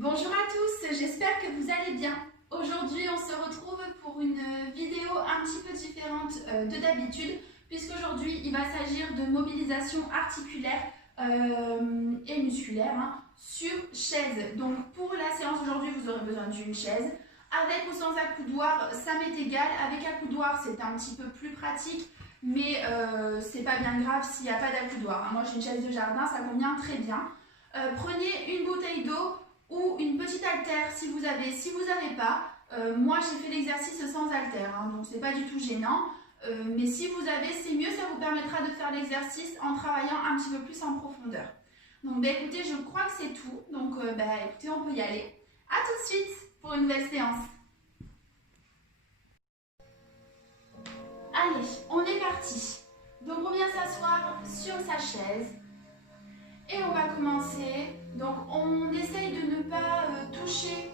Bonjour à tous, j'espère que vous allez bien. Aujourd'hui, on se retrouve pour une vidéo un petit peu différente de d'habitude, puisqu'aujourd'hui, il va s'agir de mobilisation articulaire et musculaire sur chaise. Donc, pour la séance d'aujourd'hui, vous aurez besoin d'une chaise. Avec ou sans accoudoir, ça m'est égal. Avec accoudoir, c'est un petit peu plus pratique, mais c'est pas bien grave s'il n'y a pas d'accoudoir. Moi, j'ai une chaise de jardin, ça convient très bien. Prenez une bouteille d'eau ou une petite haltère si vous avez. Si vous n'avez pas, moi j'ai fait l'exercice sans haltère, donc c'est pas du tout gênant. Mais si vous avez, c'est mieux, ça vous permettra de faire l'exercice en travaillant un petit peu plus en profondeur. Donc écoutez, je crois que c'est tout. Donc écoutez, on peut y aller. A tout de suite pour une nouvelle séance. Allez, on est parti. Donc on vient s'asseoir sur sa chaise. Et on va commencer. Donc on essaye de ne pas toucher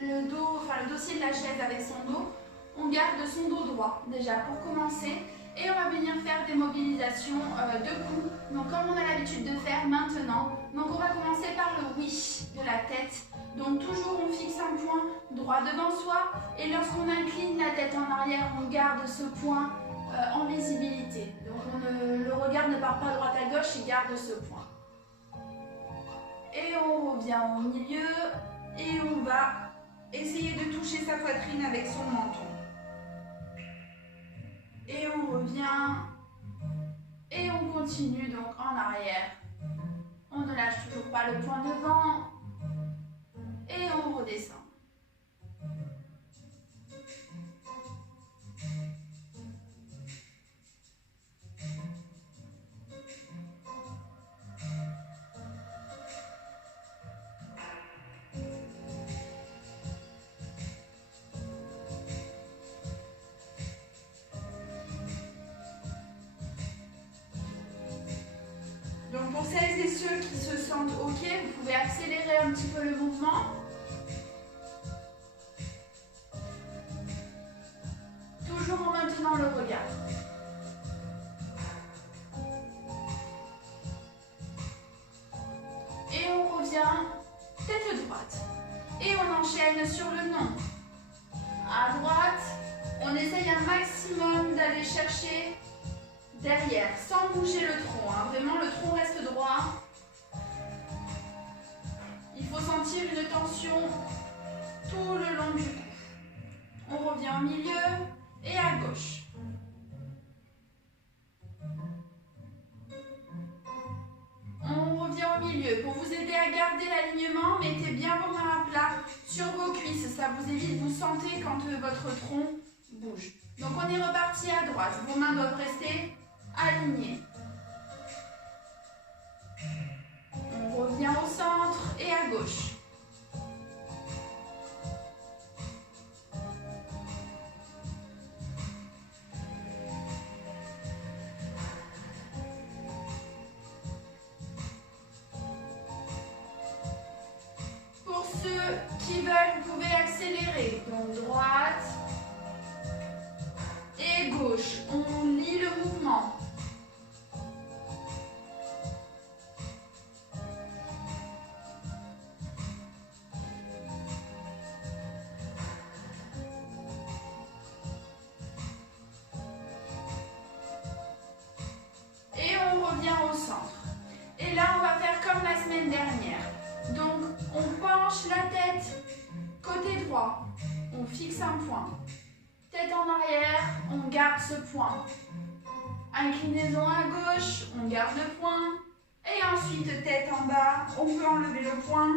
le dos, le dossier de la chaise avec son dos. On garde son dos droit déjà pour commencer. Et on va venir faire des mobilisations de cou. Donc comme on a l'habitude de faire maintenant. Donc on va commencer par le oui de la tête. Donc toujours on fixe un point droit devant soi. Et lorsqu'on incline la tête en arrière, on garde ce point en visibilité. Donc le regard ne part pas droite à gauche, il garde ce point. Et on revient au milieu et on va essayer de toucher sa poitrine avec son menton. Et on revient et on continue donc en arrière. On ne lâche toujours pas le point devant et on redescend. Donc pour celles et ceux qui se sentent OK, vous pouvez accélérer un petit peu le mouvement. Toujours en maintenant le regard. Et on revient tête droite. Et on enchaîne sur le non. À droite, on essaye un maximum d'aller chercher derrière, sans bouger le tronc. Vraiment, le tronc reste droit. Il faut sentir une tension tout le long du cou. On revient au milieu et à gauche. On revient au milieu. Pour vous aider à garder l'alignement, mettez bien vos mains à plat sur vos cuisses. Ça vous évite, vous sentez quand votre tronc bouge. Donc on est reparti à droite. Vos mains doivent rester alignées. On revient au centre et à gauche. Pour ceux qui veulent, vous pouvez accélérer. Donc droite et gauche. On lit le mouvement. Et on revient au centre. Et là, on va faire comme la semaine dernière. Donc, on penche la tête côté droit. On fixe un point. Tête en arrière, on garde ce point. Inclinaison à gauche, on garde le point. Et ensuite, tête en bas, on peut enlever le point.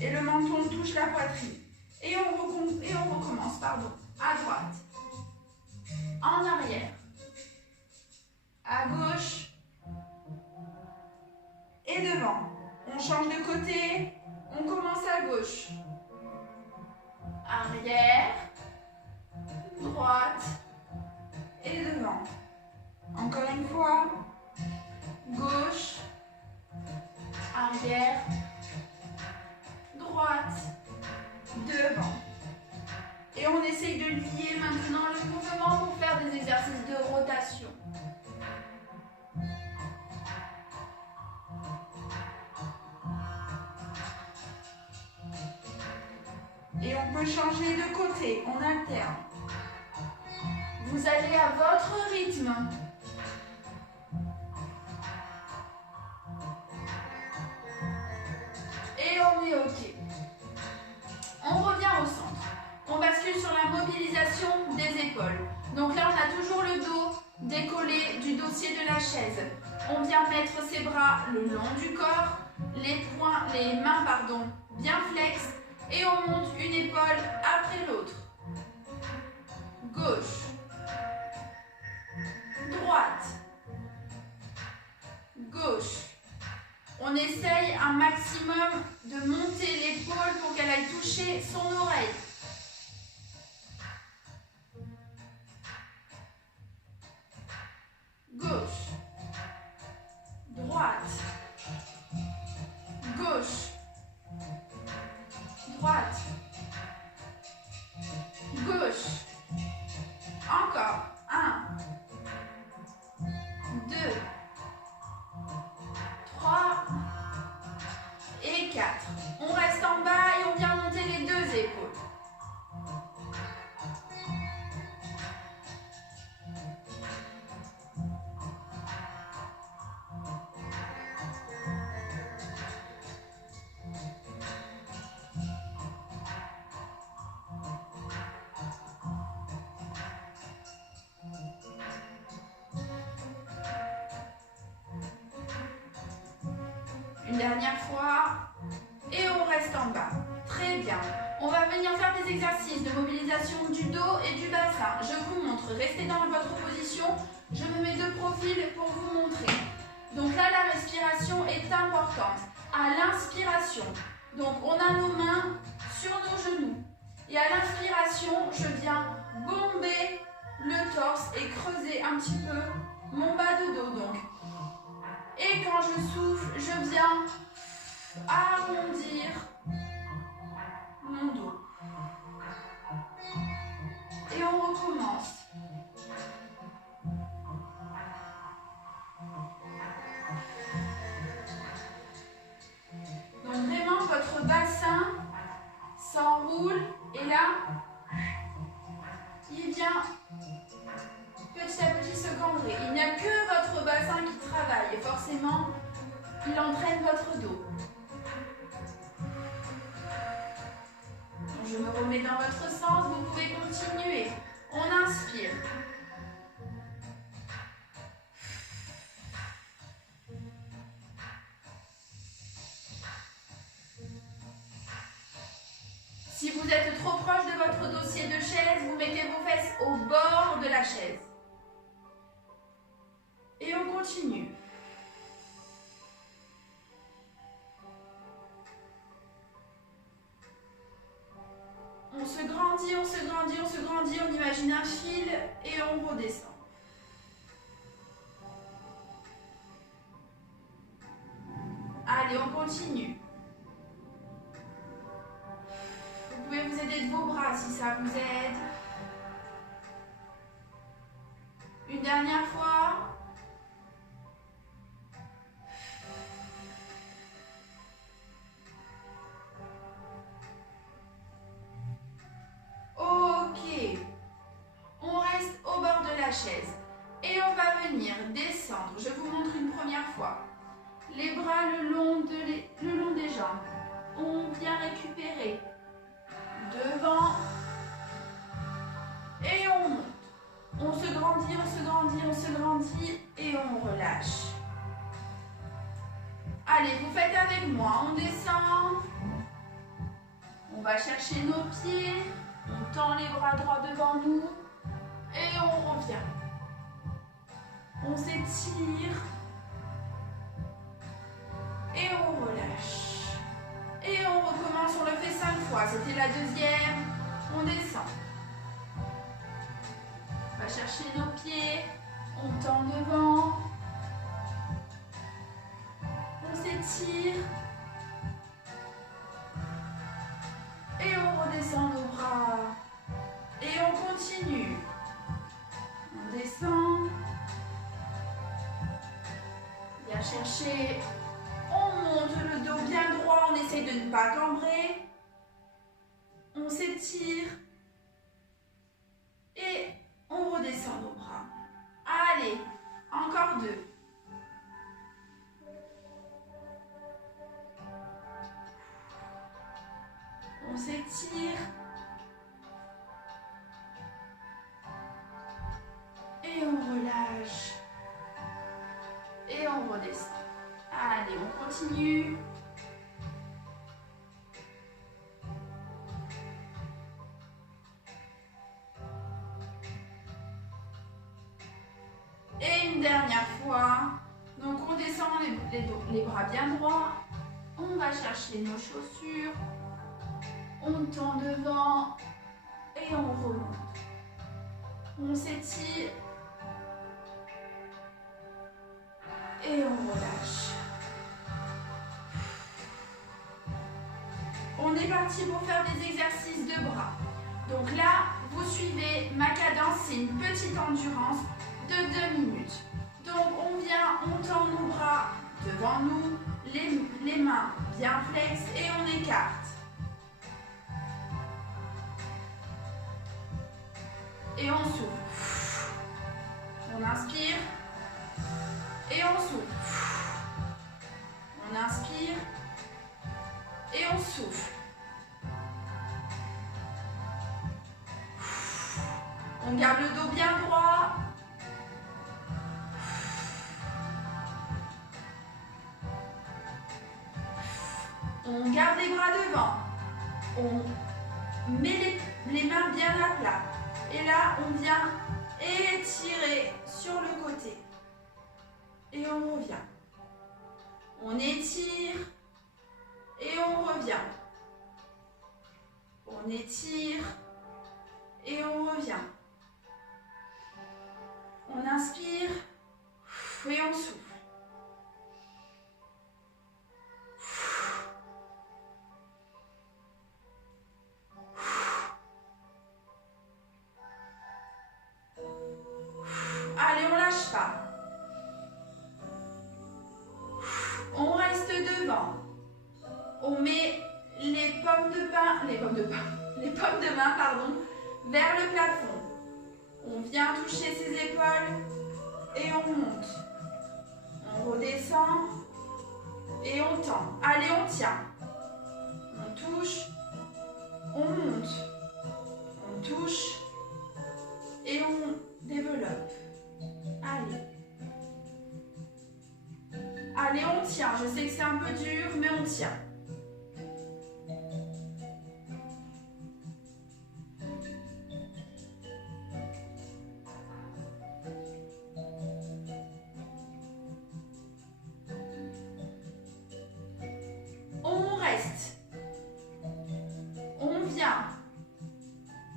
Et le menton touche la poitrine. Et on recommence, à droite. En arrière. À gauche. Et devant. On change de côté. On commence à gauche. Arrière. Droite. Et devant. Encore une fois. Gauche. Arrière. Droite. Devant. Et on essaye de lier maintenant le mouvement pour faire des exercices de rotation. Et on peut changer de côté, on alterne. Vous allez à votre rythme. Et on est OK. On revient au centre. On bascule sur la mobilisation des épaules. Donc là, on a toujours le dos décollé du dossier de la chaise. On vient mettre ses bras le long du corps, les mains bien flexes et on monte une épaule après l'autre. Gauche, droite, gauche. On essaye un maximum de monter l'épaule pour qu'elle aille toucher son oreille. Gauche, droite, gauche, droite, gauche. Encore. 1, 2, 3 et 4. On reste en bas et on vient monter les deux épaules. Une dernière fois et on reste en bas. Très bien. On va venir faire des exercices de mobilisation du dos et du bassin. Je vous montre. Restez dans votre position. Je me mets de profil pour vous montrer. Donc là, la respiration est importante. À l'inspiration, donc on a nos mains sur nos genoux. Et à l'inspiration, je viens bomber le torse et creuser un petit peu mon bas de dos. Donc. Et quand je souffle, je viens arrondir mon dos. Et on recommence. Donc vraiment, votre bassin s'enroule et là, il vient petit à petit se cambrer. Il n'y a que votre bassin qui travaille et forcément, il entraîne votre dos. Donc je me remets dans votre sens, vous pouvez continuer. On inspire. Si vous êtes trop proche de votre dossier de chaise, vous mettez vos fesses au bord de la chaise. Et on continue. On se grandit, on se grandit, on se grandit, on imagine un fil et on redescend. Allez, on continue. Vous pouvez vous aider de vos bras si ça vous aide. Une dernière fois. Ok. On reste au bord de la chaise. Et on va venir descendre. Je vous montre une première fois. Les bras le long des jambes. On vient récupérer devant et on monte. On se grandit, on se grandit, on se grandit et on relâche. Allez, vous faites avec moi. On descend. On va chercher nos pieds. On tend les bras droits devant nous et on revient. On s'étire et on relâche. Et on recommence, on le fait 5 fois. C'était la deuxième. On descend. On va chercher nos pieds. On tend devant. On s'étire. Et on redescend nos bras. Et on continue. On descend. Bien chercher. On monte le dos bien droit, on essaie de ne pas cambrer. On s'étire. Et on redescend nos bras. Allez, encore 2. On s'étire. Et on relâche. Et on redescend. Allez, on continue. Et une dernière fois. Donc on descend les bras bien droits. On va chercher nos chaussures. On tend devant. Et on remonte. On s'étire. Et on relâche. On est parti pour faire des exercices de bras. Donc là, vous suivez ma cadence, c'est une petite endurance de 2 minutes. Donc on vient, on tend nos bras devant nous, les mains bien flexes et on écarte. Et on souffle. On inspire. Et on souffle. On inspire. Et on souffle. On garde le dos bien droit. On garde les bras devant. On met les mains bien à plat. Et là, on vient étirer sur le côté. Et on revient. On étire. Et on revient. On étire. Et on revient. On inspire. Et on souffle. Allez, on lâche pas. On reste devant. On met les pommes de main, pardon, vers le plafond. On vient toucher ses épaules et on monte. On redescend et on tend. Allez, on tient. On touche, on monte. On touche et on développe. Allez. Allez, on tient. Je sais que c'est un peu dur, mais on tient. On reste. On vient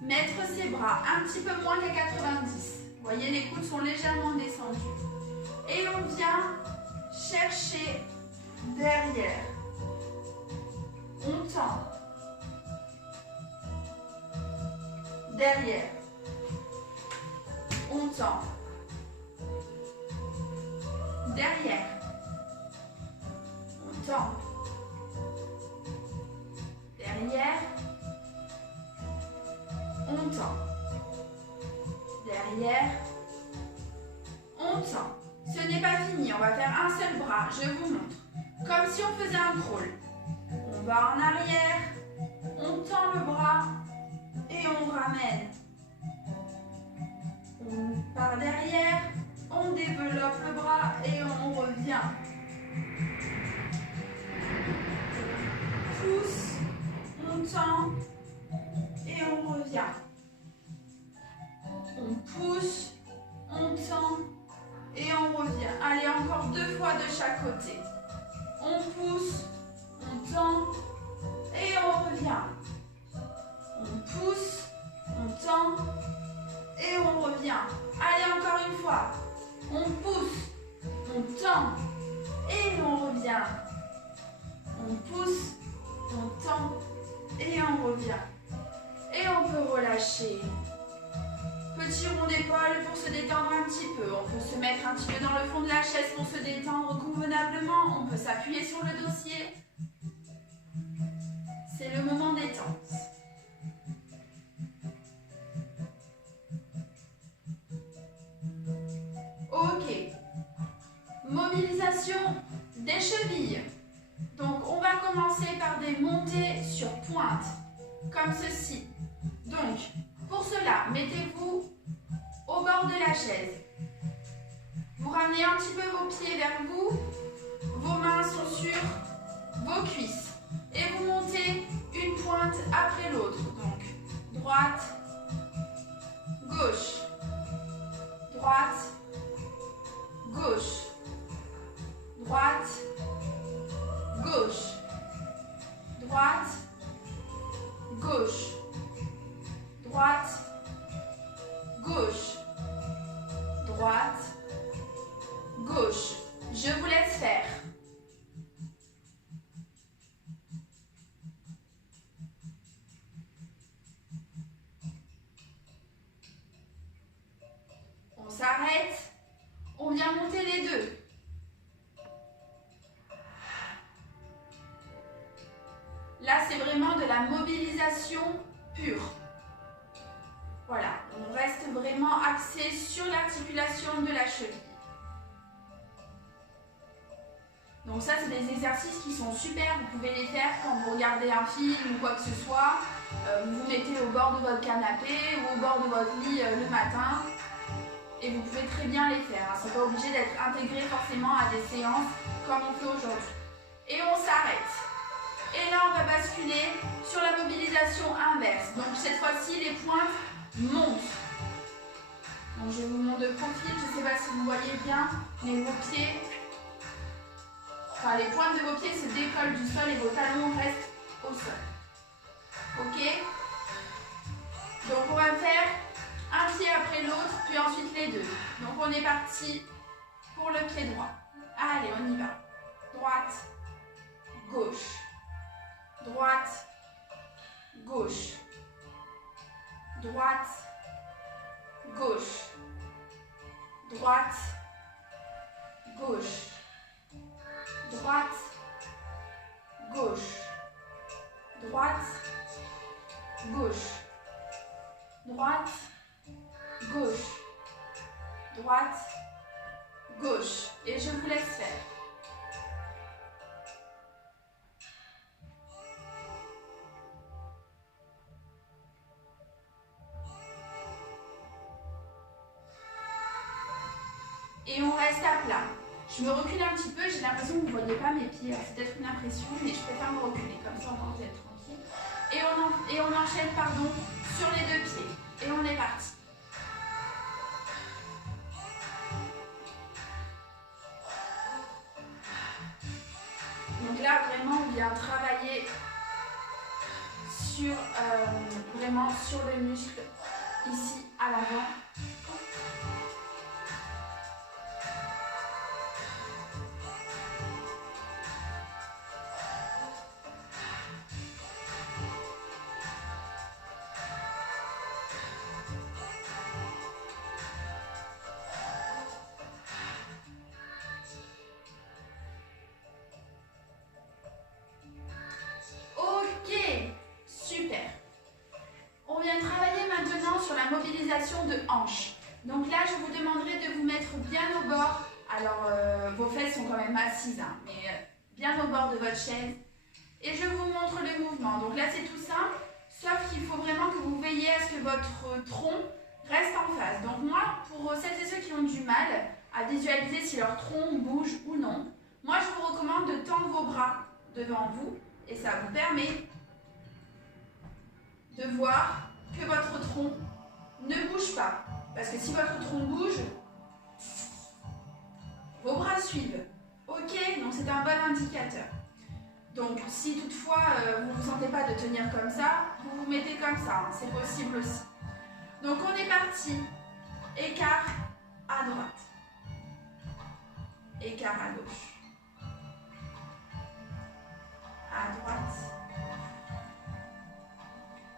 mettre ses bras un petit peu moins qu'à 90. Vous voyez, les coudes sont légèrement descendus. Et on vient chercher derrière. On tend. Derrière. On tend. Derrière. On tend. Derrière. On tend. Derrière. On tend. Ce n'est pas fini, on va faire un seul bras, je vous montre. Comme si on faisait un crawl. On va en arrière, on tend le bras et on ramène. On part derrière, on développe le bras et on revient. On pousse, on tend et on revient. On pousse, on tend. Et on revient. Allez, encore 2 fois de chaque côté. On pousse, on tend et on revient. On pousse, on tend et on revient. Allez, encore une fois. On pousse, on tend et on revient. On pousse, on tend et on revient. Et on peut relâcher. Petit rond d'épaule pour se détendre un petit peu. On peut se mettre un petit peu dans le fond de la chaise pour se détendre convenablement. On peut s'appuyer sur le dossier. C'est le moment détente. commencer par des montées sur pointe, comme ceci. Donc, pour cela, mettez-vous au bord de la chaise. Vous ramenez un petit peu vos pieds vers vous, vos mains sont sur vos cuisses. Et vous montez une pointe après l'autre. Donc, droite, gauche, droite, gauche, droite, gauche, droite, gauche, droite, gauche, droite, gauche. Je vous laisse faire. On s'arrête. On vient monter les deux. Là, c'est vraiment de la mobilisation pure. Voilà, on reste vraiment axé sur l'articulation de la cheville. Donc ça, c'est des exercices qui sont super. Vous pouvez les faire quand vous regardez un film ou quoi que ce soit. Vous vous mettez au bord de votre canapé ou au bord de votre lit le matin. Et vous pouvez très bien les faire. Ce n'est pas obligé d'être intégré forcément à des séances comme on fait aujourd'hui. Et on s'arrête. Et là, on va basculer sur la mobilisation inverse. Donc cette fois-ci, les pointes montent. Donc je vous montre de profil. Je ne sais pas si vous voyez bien, mais vos pieds, enfin les pointes de vos pieds se décollent du sol et vos talons restent au sol. Ok? Donc on va faire un pied après l'autre, puis ensuite les deux. Donc on est parti pour le pied droit. Allez, on y va. Droite, gauche. Droite, gauche. Droite, gauche. Droite, gauche. Droite, gauche. Droite, gauche. Droite, gauche, droite, gauche. Et je vous laisse faire. Et on reste à plat. Je me recule un petit peu, j'ai l'impression que vous ne voyez pas mes pieds. C'est peut-être une impression, mais je préfère me reculer, comme ça on va être tranquille. Et on enchaîne, pardon, sur les deux pieds. Et on est parti. Donc là, vraiment, on vient travailler sur, vraiment sur le muscle ici à l'avant. De hanche. Donc là, je vous demanderai de vous mettre bien au bord. Alors, vos fesses sont quand même assises, hein, mais bien au bord de votre chaise. Et je vous montre le mouvement. Donc là, c'est tout simple, sauf qu'il faut vraiment que vous veilliez à ce que votre tronc reste en face. Donc moi, pour celles et ceux qui ont du mal à visualiser si leur tronc bouge ou non, moi, je vous recommande de tendre vos bras devant vous et ça vous permet de voir que votre tronc ne bouge pas, parce que si votre tronc bouge, vos bras suivent. Ok, donc c'est un bon indicateur. Donc si toutefois vous ne vous sentez pas de tenir comme ça, vous vous mettez comme ça, hein, c'est possible aussi. Donc on est parti. Écart à droite. Écart à gauche. À droite.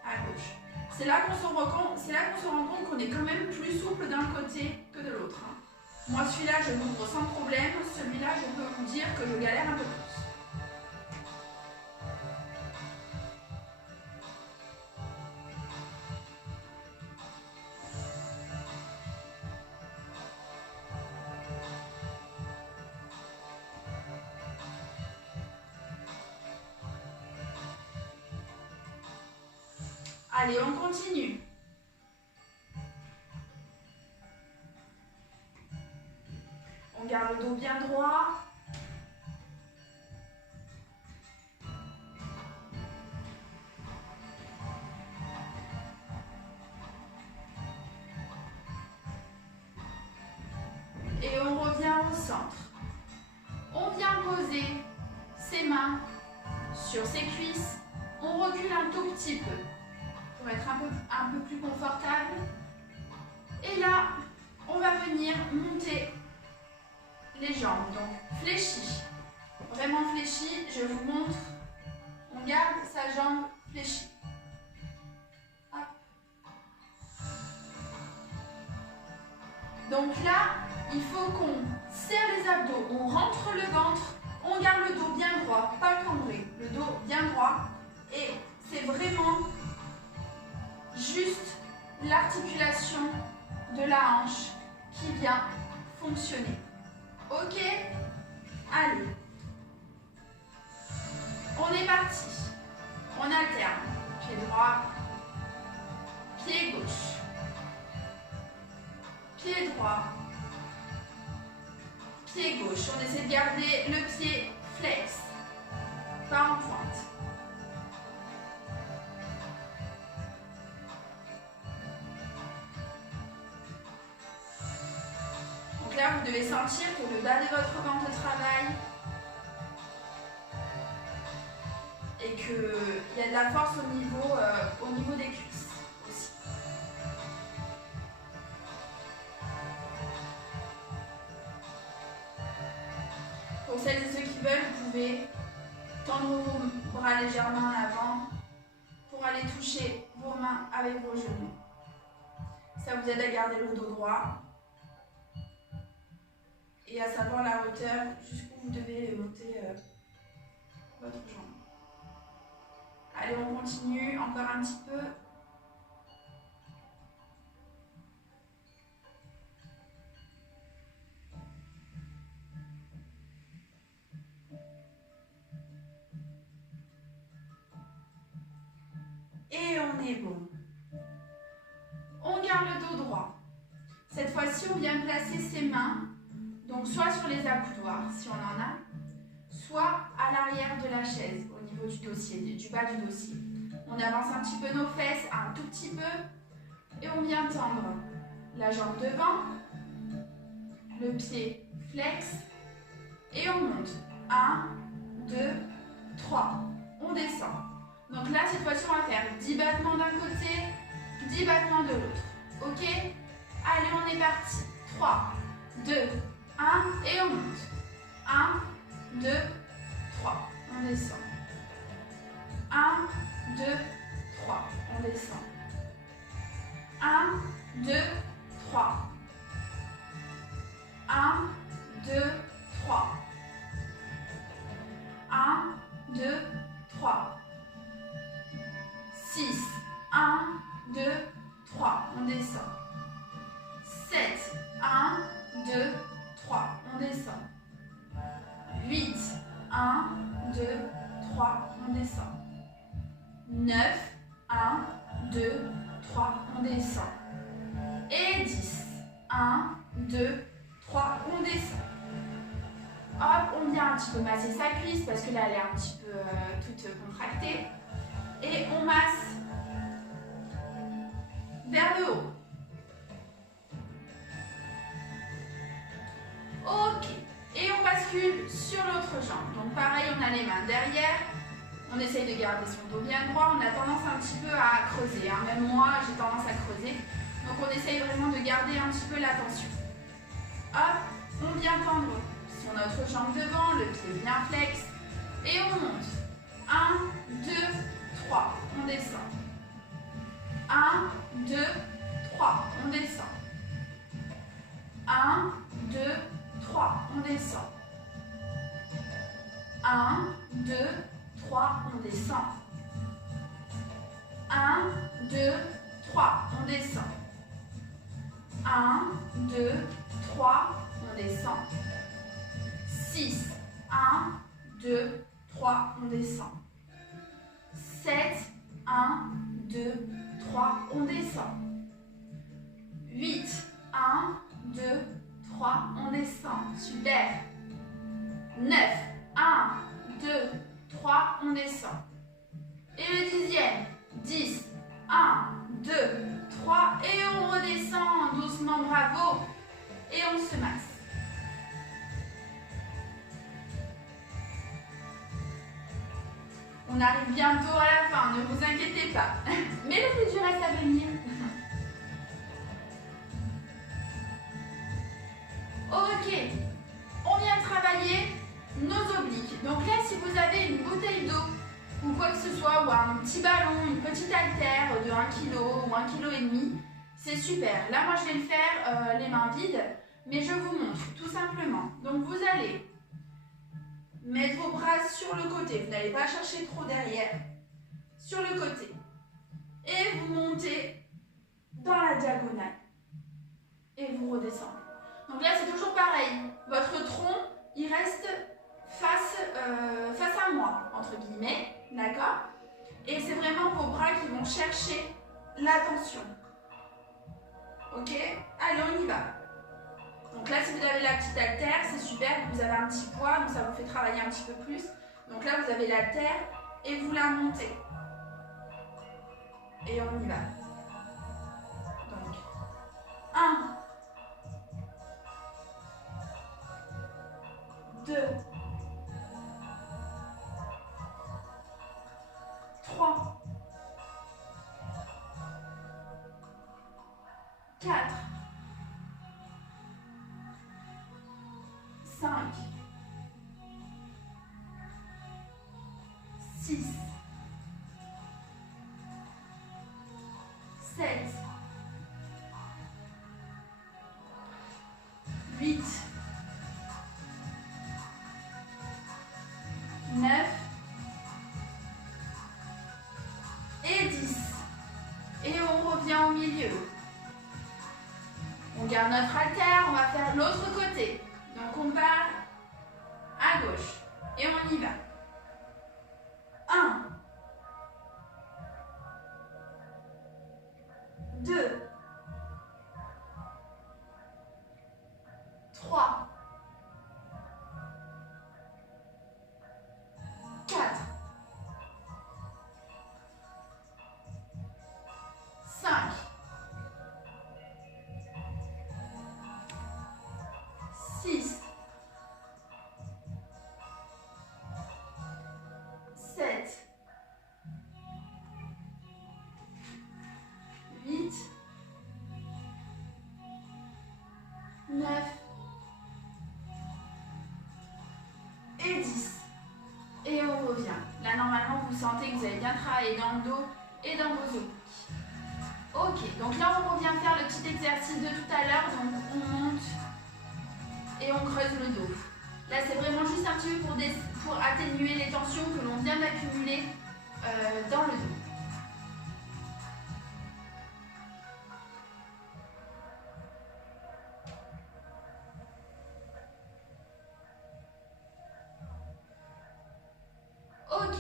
À gauche. C'est là qu'on se rend compte qu'on est quand même plus souple d'un côté que de l'autre. Hein. Moi, celui-là, je m'ouvre sans problème. Celui-là, je peux vous dire que je galère un peu plus. Allez, on continue. On garde le dos bien droit. Et on revient au centre. On vient poser ses mains sur ses cuisses. On recule un tout petit peu pour être un peu plus confortable. Et là, on va venir monter les jambes. Donc fléchis. Vraiment fléchis. Je vous montre. On garde sa jambe fléchie. Hop. Donc là, il faut qu'on serre les abdos, on rentre le ventre, on garde le dos bien droit, pas cambré, le dos bien droit. Et c'est vraiment juste l'articulation de la hanche qui vient fonctionner. Ok? Allez. On est parti. On alterne. Pied droit, pied gauche, pied droit, pied gauche. On essaie de garder le pied flex, pas en pointe. Donc là, vous devez sentir que le bas de votre ventre travaille et qu'il y a de la force au niveau des cuisses aussi. Pour celles et ceux qui veulent, vous pouvez tendre vos bras légèrement en avant pour aller toucher vos mains avec vos genoux. Ça vous aide à garder le dos droit et à savoir la hauteur jusqu'où vous devez monter votre jambe. Allez, on continue encore un petit peu. Et on est bon. On garde le dos droit. Cette fois-ci, on vient placer ses mains, donc soit sur les accoudoirs, si on en a, soit à l'arrière de la chaise, au niveau du dossier, du bas du dossier. On avance un petit peu nos fesses, un tout petit peu, et on vient tendre la jambe devant, le pied flex, et on monte. 1, 2, 3. On descend. Donc là, cette fois-ci, on va faire 10 battements d'un côté, 10 battements de l'autre. Ok? Allez, on est parti. 3, 2, 1, et on monte. 1, 2, 3. On descend. 1, 2, 3. On descend. 1, 2, 3. 1, 2, 3. 1, 2, 3. 6, 1, 2, 3, on descend. 7, 1, 2, 3, on descend. 8, 1, 2, 3, on descend. 9, 1, 2, 3, on descend. Et 10, 1, 2, 3, on descend. Hop, on vient un petit peu masser sa cuisse parce que là elle est un petit peu toute contractée. Et on masse vers le haut. Ok. Et on bascule sur l'autre jambe. Donc pareil, on a les mains derrière. On essaye de garder son dos bien droit. On a tendance un petit peu à creuser. Hein. Même moi, j'ai tendance à creuser. Donc on essaye vraiment de garder un petit peu la tension. Hop, on vient tendre sur notre jambe devant, le pied bien flex. Et on monte. 1, 2, 3, on descend. 1, 2, 3, on descend. 1, 2, 3, on descend. 1, 2, 3, on descend. 1, 2, 3, on descend. 1, 2, 3, on descend. 6, 1, 2, 3, on descend. 7, 1, 2, 3, on descend. 8, 1, 2, 3, on descend. Super. 9, 1, 2, 3, on descend. Et le 10e, 10, 1, 2, 3, et on redescend doucement, bravo. Et on se masse. On arrive bientôt à la fin, ne vous inquiétez pas. Mais le plus dur reste à venir. Ok, on vient travailler nos obliques. Donc là, si vous avez une bouteille d'eau ou quoi que ce soit, ou un petit ballon, une petite haltère de 1 kg ou 1,5 kg, c'est super. Là, moi, je vais le faire les mains vides, mais je vous montre tout simplement. Donc, vous allez mettre vos bras sur le côté. Vous n'allez pas chercher trop derrière. Sur le côté. Et vous montez dans la diagonale. Et vous redescendez. Donc là, c'est toujours pareil. Votre tronc, il reste face à moi, entre guillemets. D'accord? Et c'est vraiment vos bras qui vont chercher l'attention. Ok? Allez, on y va. Donc là, si vous avez la petite haltère, c'est super. Vous avez un petit poids, donc ça vous fait travailler un petit peu plus. Donc là, vous avez l'haltère et vous la montez. Et on y va. Donc, 1, 2, 3, 4, 5, 6, 7, 8, 9 et 10. Et on revient au milieu. On garde notre haltère, on va faire l'autre côté. Donc on part à gauche et on y va. 1, 2, 3, 4, 5, 6, 7, 8, 9 et 10. Et on revient. Là, normalement, vous sentez que vous avez bien travaillé dans le dos et dans vos obliques. Ok, donc là, on revient faire le petit exercice de tout à l'heure. Donc, on monte et on creuse le dos. Là, c'est vraiment juste un petit peu pour atténuer les tensions que l'on vient d'accumuler dans le dos. Ok,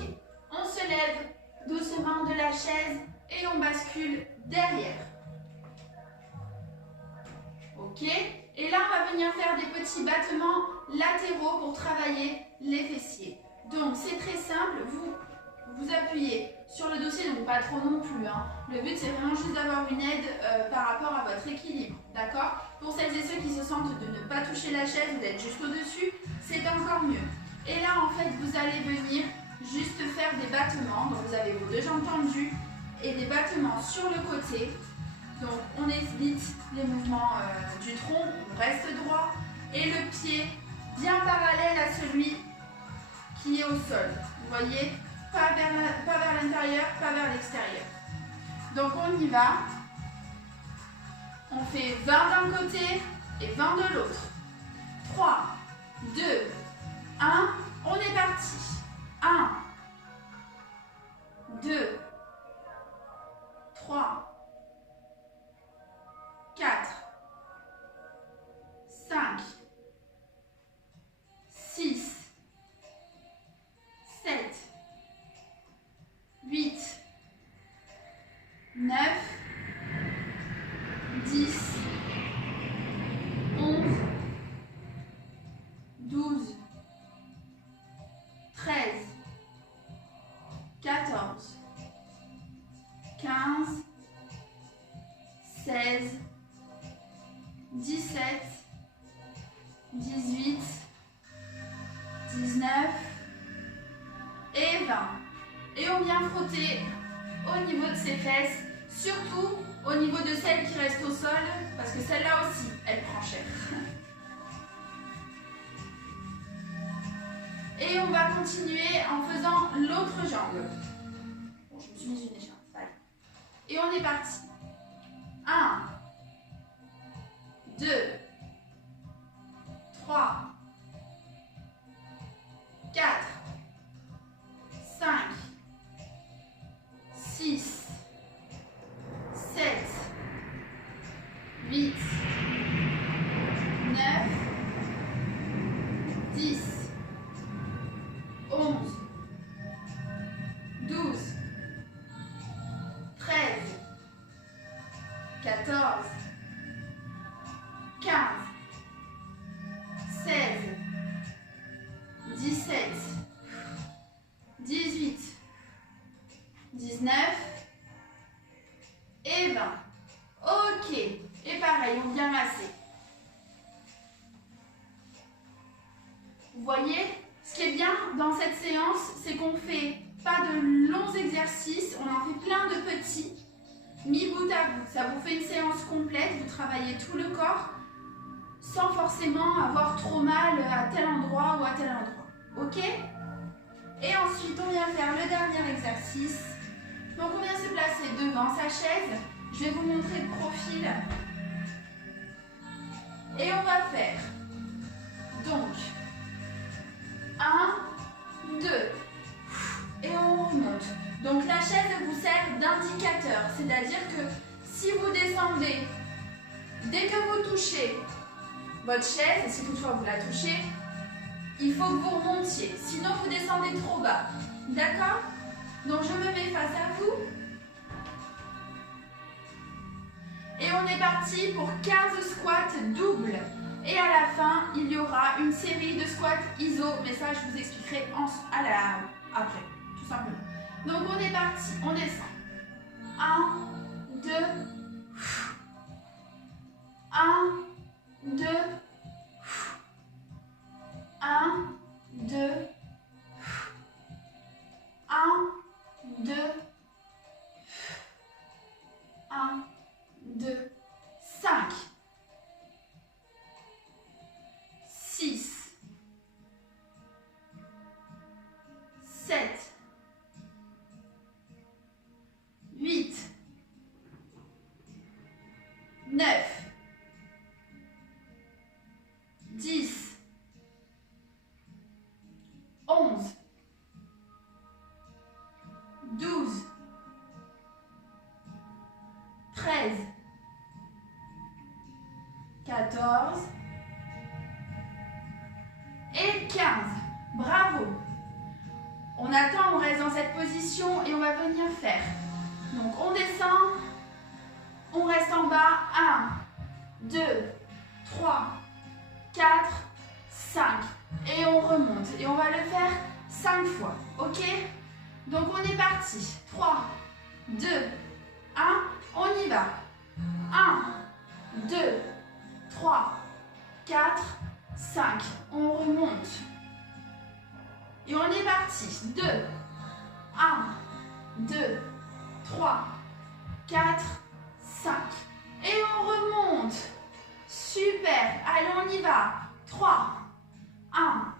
on se lève doucement de la chaise et on bascule derrière. Ok, et là on va venir faire des petits battements latéraux pour travailler les fessiers. Donc c'est très simple, vous appuyez sur le dossier, donc pas trop non plus. Hein. Le but c'est vraiment juste d'avoir une aide par rapport à votre équilibre. D'accord? Pour celles et ceux qui se sentent de ne pas toucher la chaise ou d'être juste au-dessus, c'est encore mieux. Et là en fait vous allez venir juste faire des battements. Donc vous avez vos deux jambes tendues et des battements sur le côté. Donc on évite les mouvements du tronc, on reste droit et le pied bien parallèle à celui qui est au sol. Vous voyez, pas vers l'intérieur, pas vers l'extérieur. Donc on y va. On fait 20 d'un côté et 20 de l'autre. 3, 2, 1, on est parti. 1, 2, 3, 4, 5, 6, 7, 8, 9 14, 15, 16, 17, 18, 19 et 20. Et on vient frotter au niveau de ses fesses, surtout au niveau de celle qui reste au sol, parce que celle-là aussi, elle prend cher. Et on va continuer en faisant l'autre jambe. Bon, je me suis mis une écharpe. Allez. Et on est parti. 1, 2, 3, 4, 5, 6, 7, 8, 9, 10, 11, 12, 13, 14, 15, 16, 17, 18, 19 et 20. Ok. Et pareil, on vient masser. Vous voyez, ce qui est bien dans cette séance, c'est qu'on ne fait pas de longs exercices, on en fait plein de petits, mis bout à bout. Ça vous fait une séance complète, vous travaillez tout le corps, sans forcément avoir trop mal à tel endroit ou à tel endroit. Ok? Et ensuite, on vient faire le dernier exercice. Donc, on vient se placer devant sa chaise. Je vais vous montrer le profil. Et on va faire, donc, 1, 2, et on remonte. Donc, la chaise vous sert d'indicateur, c'est-à-dire que si vous descendez, dès que vous touchez votre chaise, et si toutefois vous la touchez, il faut que vous remontiez, sinon vous descendez trop bas. D'accord? Donc je me mets face à vous. Et on est parti pour 15 squats doubles. Et à la fin, il y aura une série de squats iso, mais ça je vous expliquerai après, tout simplement. Donc on est parti, on descend. 1, 2, 1, 2, 1, 2, 1, 2, 1, 2, 5, 6, 7, 8, 9, 10, 11, 12, 13, 14 et 15. Bravo. On attend, on reste dans cette position et on va venir faire. Donc on descend, on reste en bas. 1, 2, 3, 4, 5. Et on remonte. Et on va le faire 5 fois. Ok? Donc on est parti. 3, 2, 1. On y va. 1, 2, 3, 4, 5. On remonte. Et on est parti. 2, 1, 2, 3, 4, 5. Et on remonte. Super. Allez, on y va. 3, 1,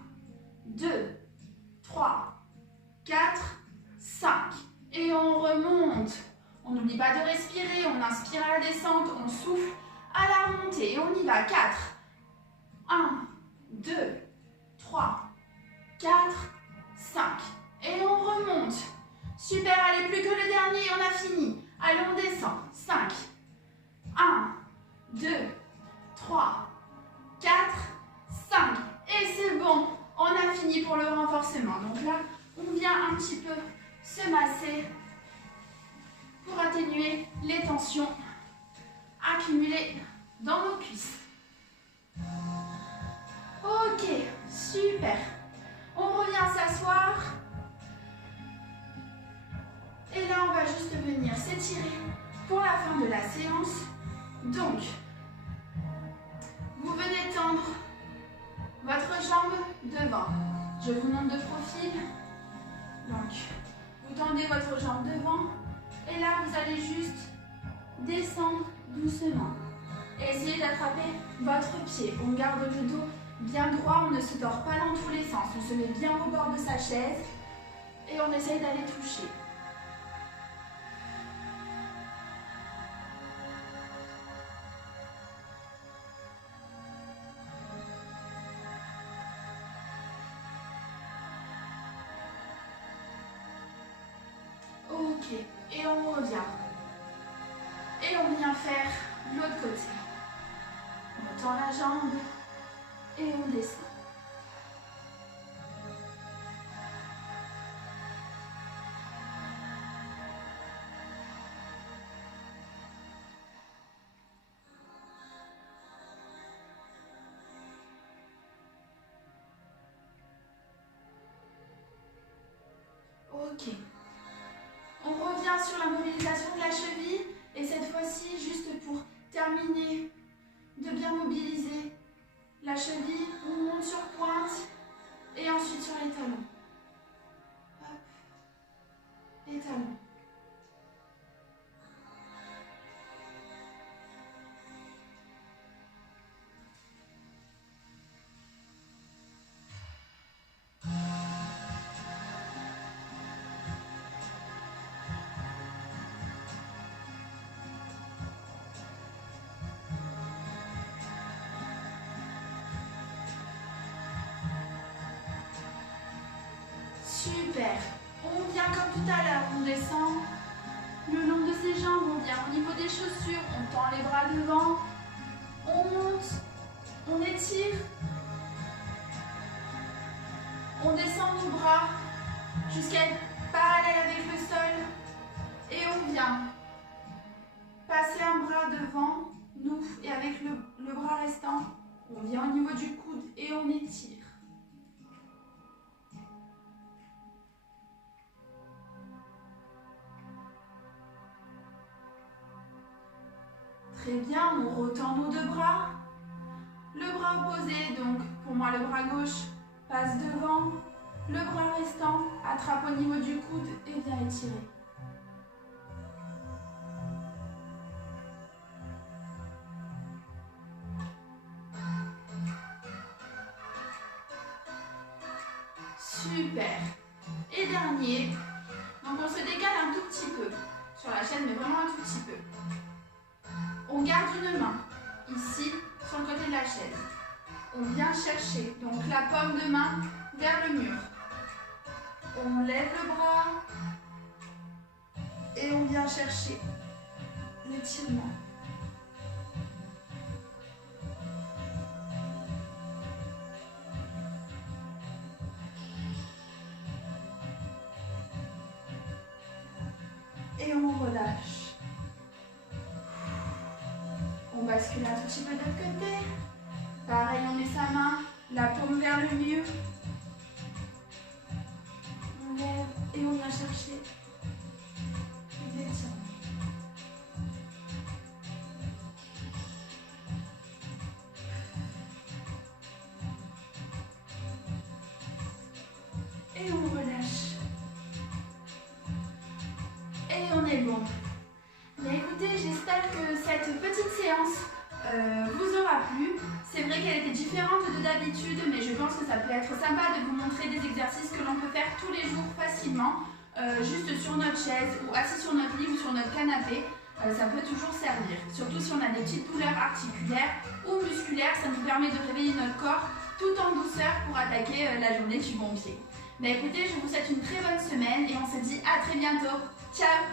2, 3, 4, 5. Et on remonte. On n'oublie pas de respirer. On inspire à la descente. On souffle à la remontée. Et on y va. 4, 1, 2, 3, 4, 5. Et on remonte. Super. Allez, plus que le dernier. On a fini. Allez, on descend. 5, 1, 2, 3, 4, 5. Et c'est bon. On a fini pour le renforcement. Donc là, on vient un petit peu se masser pour atténuer les tensions accumulées dans nos cuisses. Ok, super. On revient s'asseoir. va juste venir s'étirer pour la fin de la séance. Donc, vous venez tendre votre jambe devant. Je vous montre de profil. Donc, vous tendez votre jambe devant. Et là, vous allez juste descendre doucement. Et essayez d'attraper votre pied. On garde le dos bien droit, on ne se tord pas dans tous les sens. On se met bien au bord de sa chaise et on essaye d'aller toucher. Ok, et on revient. Et on vient faire l'autre côté. On tend la jambe et on descend. Ok. On revient sur la mobilisation de la cheville et cette fois-ci, juste pour terminer de bien mobiliser la cheville, on monte sur pointe et ensuite sur les talons. Hop. Les talons. Super. On vient comme tout à l'heure, on descend le long de ses jambes, on vient au niveau des chaussures, on tend les bras devant, on monte, on étire, on descend nos bras jusqu'à être parallèle avec le sol et on vient passer un bras devant nous et avec le bras restant, on vient au niveau du coude et on étire. Très bien, on retend nos deux bras. Le bras opposé, donc pour moi le bras gauche, passe devant. Le bras restant attrape au niveau du coude et vient étirer. Super. Et dernier, donc on se décale un tout petit peu sur la chaîne, mais vraiment un tout petit peu. On garde une main ici sur le côté de la chaise. On vient chercher donc la paume de main vers le mur. On lève le bras et on vient chercher l'étirement. Et on relâche. On bascule un tout petit peu de l'autre côté. Pareil, on met sa main, la paume vers le mur. On lève et on vient chercher l'étirement. Et on relâche. Et on est bon. Bien écoutez, j'espère que cette petite séance vous aura plu. C'est vrai qu'elle était différente de d'habitude, mais je pense que ça peut être sympa de vous montrer des exercices que l'on peut faire tous les jours facilement, juste sur notre chaise ou assis sur notre lit ou sur notre canapé. Ça peut toujours servir, surtout si on a des petites douleurs articulaires ou musculaires, ça nous permet de réveiller notre corps tout en douceur pour attaquer la journée du bon pied. Mais écoutez, je vous souhaite une très bonne semaine et on se dit à très bientôt. Ciao!